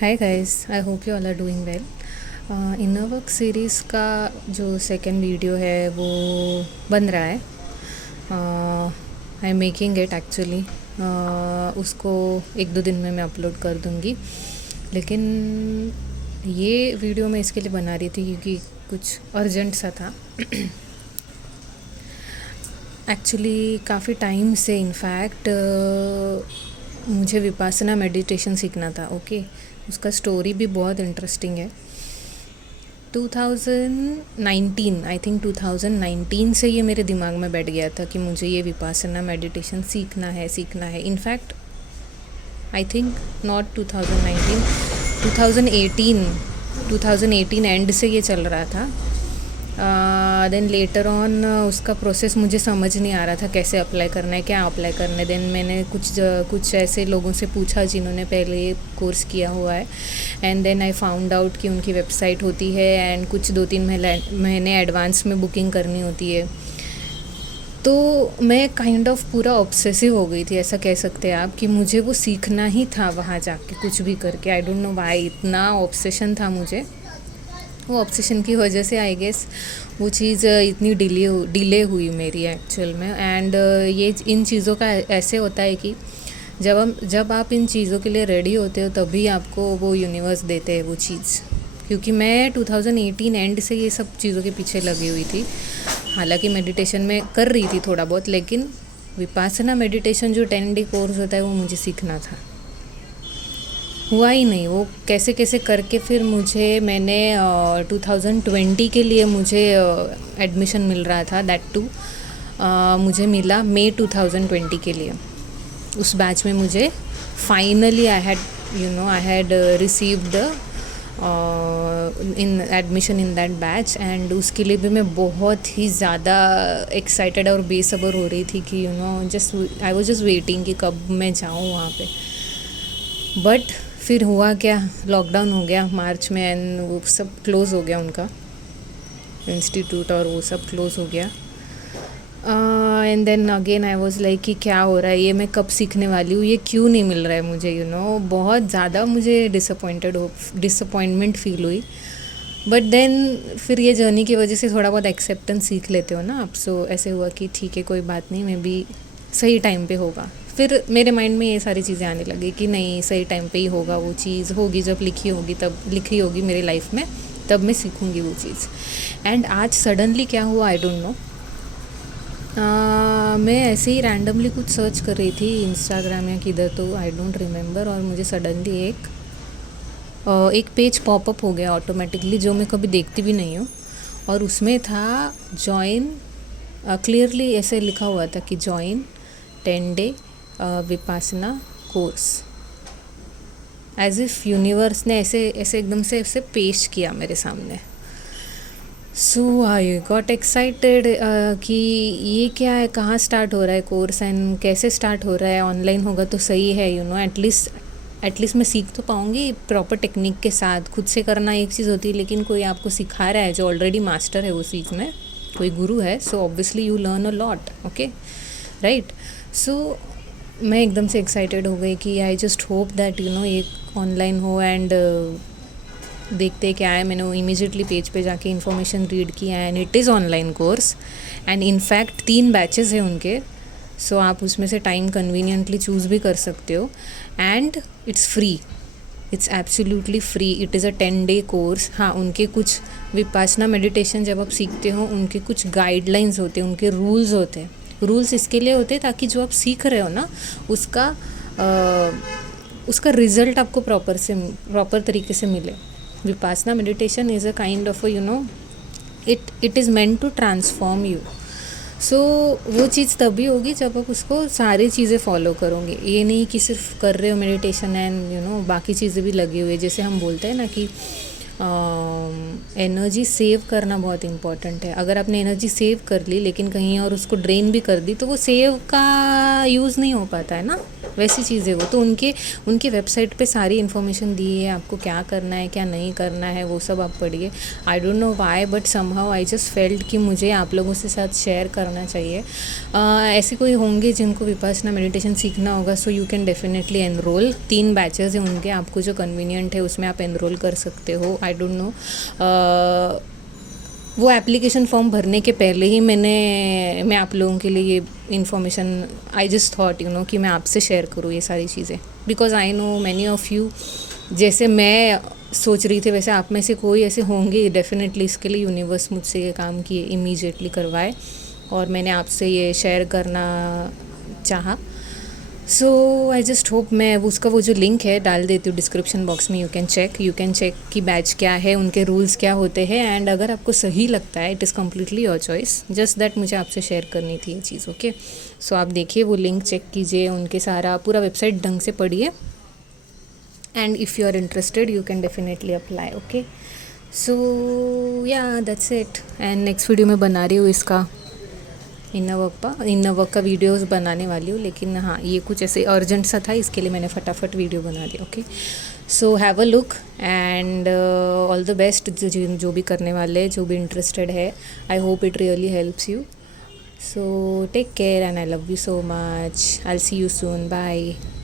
Hi guys, I hope you all are doing well. Inner work series का जो second video है वो बन रहा है। I am making it actually. उसको एक दो दिन में मैं अपलोड कर दूँगी, लेकिन ये वीडियो मैं इसके लिए बना रही थी क्योंकि कुछ अर्जेंट सा था। एक्चुअली काफ़ी टाइम से इनफैक्ट मुझे विपासना मेडिटेशन सीखना था। ओके, उसका स्टोरी भी बहुत इंटरेस्टिंग है। 2019 आई थिंक 2019 से ये मेरे दिमाग में बैठ गया था कि मुझे ये विपासना मेडिटेशन सीखना है। In fact I think not 2019, 2018 and से ये चल रहा था। देन लेटर ऑन उसका प्रोसेस मुझे समझ नहीं आ रहा था कैसे अप्लाई करना है, क्या अप्लाई करना है। देन मैंने कुछ ऐसे लोगों से पूछा जिन्होंने पहले ये कोर्स किया हुआ है, and then I found out कि उनकी वेबसाइट होती है एंड कुछ 2-3 महीने एडवांस में बुकिंग करनी होती है। तो मैं काइंड ऑफ पूरा ऑब्सेसिव हो गई थी, ऐसा कह सकते हैं आप, कि मुझे वो सीखना ही था वहाँ जाके कुछ भी करके। आई डोंट नो व्हाई इतना ऑब्सेशन था मुझे। वो ऑब्सेशन की वजह से आई गेस वो चीज़ इतनी डिले हुई मेरी एक्चुअल में। एंड ये इन चीज़ों का ऐसे होता है कि जब आप इन चीज़ों के लिए रेडी होते हो तभी आपको वो यूनिवर्स देते हैं वो चीज़। क्योंकि मैं 2018 एंड से ये सब चीज़ों के पीछे लगी हुई थी। हालांकि मेडिटेशन में कर रही थी थोड़ा बहुत, लेकिन विपासना मेडिटेशन जो 10 डे कोर्स होता है वो मुझे सीखना था। हुआ ही नहीं वो, कैसे कैसे करके फिर मैंने 2020 के लिए मुझे एडमिशन मिल रहा था। दैट टू मुझे मिला मई 2020 के लिए। उस बैच में मुझे finally I had received the in admission in that batch. And उसके लिए भी मैं बहुत ही ज़्यादा एक्साइटेड और बेसब्र हो रही थी कि आई वाज जस्ट वेटिंग कि कब मैं जाऊँ वहाँ पे। बट फिर हुआ क्या, लॉकडाउन हो गया मार्च में एंड वो सब क्लोज़ हो गया, उनका इंस्टीट्यूट और वो सब क्लोज़ हो गया। And then again I was like कि क्या हो रहा है, ये मैं कब सीखने वाली हूँ, ये क्यों नहीं मिल रहा है मुझे। बहुत ज़्यादा मुझे डिसअपॉइंटमेंट फील हुई। बट देन फिर ये जर्नी की वजह से थोड़ा बहुत एक्सेप्टेंस सीख लेते हो ना आप। सो ऐसे हुआ कि ठीक है, कोई बात नहीं, मैं भी सही टाइम पे होगा। फिर मेरे माइंड में ये सारी चीज़ें आने लगी कि नहीं, सही टाइम पे ही होगा, वो चीज़ होगी जब लिखी होगी मेरी लाइफ में, तब मैं सीखूँगी वो चीज़। एंड आज सडनली क्या हुआ, आई डोंट नो। मैं ऐसे ही रैंडमली कुछ सर्च कर रही थी इंस्टाग्राम या किधर, तो आई डोंट रिमेंबर, और मुझे सडनली एक पेज पॉपअप हो गया ऑटोमेटिकली, जो मैं कभी देखती भी नहीं हूँ। और उसमें था जॉइन, क्लियरली ऐसे लिखा हुआ था कि join 10 day Vipassana course. As if universe ने ऐसे एकदम से ऐसे पेश किया मेरे सामने। सो आई गॉट एक्साइटेड कि ये क्या है, कहाँ स्टार्ट हो रहा है कोर्स एंड कैसे स्टार्ट हो रहा है। ऑनलाइन होगा तो सही है, एटलीस्ट मैं सीख तो पाऊँगी प्रॉपर टेक्निक के साथ। खुद से करना एक चीज़ होती है, लेकिन कोई आपको सिखा रहा है जो ऑलरेडी मास्टर है उस चीज़ में, कोई गुरु है, so obviously you learn a lot. Okay, right. So मैं एकदम से एक्साइटेड हो गई कि आई जस्ट होप दैट ये ऑनलाइन हो। एंड देखते क्या है, मैंने इमीजिएटली पेज पे जाके इन्फॉर्मेशन रीड किया and it is online course. And in fact 3 batches हैं उनके, सो आप उसमें से टाइम कन्वीनियंटली चूज़ भी कर सकते हो। And it's free, it's absolutely free. It is a 10 day course. हाँ, उनके कुछ विपासना मेडिटेशन जब आप सीखते हो, उनके कुछ गाइडलाइंस होते हैं, उनके रूल्स होते हैं। रूल्स इसके लिए होते हैं ताकि जो आप सीख रहे हो ना, उसका रिज़ल्ट आपको प्रॉपर तरीके से मिले। Vipassana meditation is a kind of it is meant to transform you. So वो चीज़ तभी होगी जब आप उसको सारी चीज़ें फॉलो करोगे। ये नहीं कि सिर्फ कर रहे हो मेडिटेशन एंड बाकी चीज़ें भी लगी हुई है। जैसे हम बोलते हैं ना कि एनर्जी सेव करना बहुत इम्पॉर्टेंट है। अगर आपने एनर्जी सेव कर ली लेकिन कहीं और उसको ड्रेन भी कर दी, तो वो सेव का यूज़ नहीं हो पाता है ना। वैसी चीज़ें वो तो उनके वेबसाइट पे सारी इन्फॉर्मेशन दी है आपको, क्या करना है क्या नहीं करना है वो सब आप पढ़िए। I don't know why but somehow I just felt कि मुझे आप लोगों से साथ शेयर करना चाहिए। ऐसे कोई होंगे जिनको विपासना मेडिटेशन सीखना होगा, so you can definitely enrol. 3 batches हैं उनके, आपको जो कन्वीनियंट है उसमें आप एनरोल कर सकते हो। आई डोंट नो, वो एप्लीकेशन फॉर्म भरने के पहले ही मैं आप लोगों के लिए ये इन्फॉर्मेशन आई जस्ट थॉट कि मैं आपसे शेयर करूँ ये सारी चीज़ें, because I know many of you, जैसे मैं सोच रही थी वैसे आप में से कोई ऐसे होंगे डेफिनेटली। इसके लिए यूनिवर्स मुझसे ये काम किए, इमीडिएटली करवाए और मैंने आपसे ये शेयर करना चाहा। सो आई जस्ट होप, मैं उसका वो जो लिंक है डाल देती हूँ डिस्क्रिप्शन बॉक्स में, यू कैन चेक कि बैच क्या है, उनके रूल्स क्या होते हैं। एंड अगर आपको सही लगता है, it is completely your choice, just that मुझे आपसे शेयर करनी थी ये चीज़। ओके, सो आप देखिए वो लिंक, चेक कीजिए, उनके सारा पूरा वेबसाइट ढंग से पढ़िए and if you are interested you can definitely apply. Okay, so yeah that's it. And next video में बना रही हूँ इसका इन्ना वर्क का वीडियोस बनाने वाली हूँ, लेकिन हाँ ये कुछ ऐसे अर्जेंट सा था, इसके लिए मैंने फटाफट वीडियो बना दिया। Okay, so have a look and all the best जो भी करने वाले, जो भी इंटरेस्टेड है। I hope it really helps you. So take care and I love you so much. I will see you soon, bye.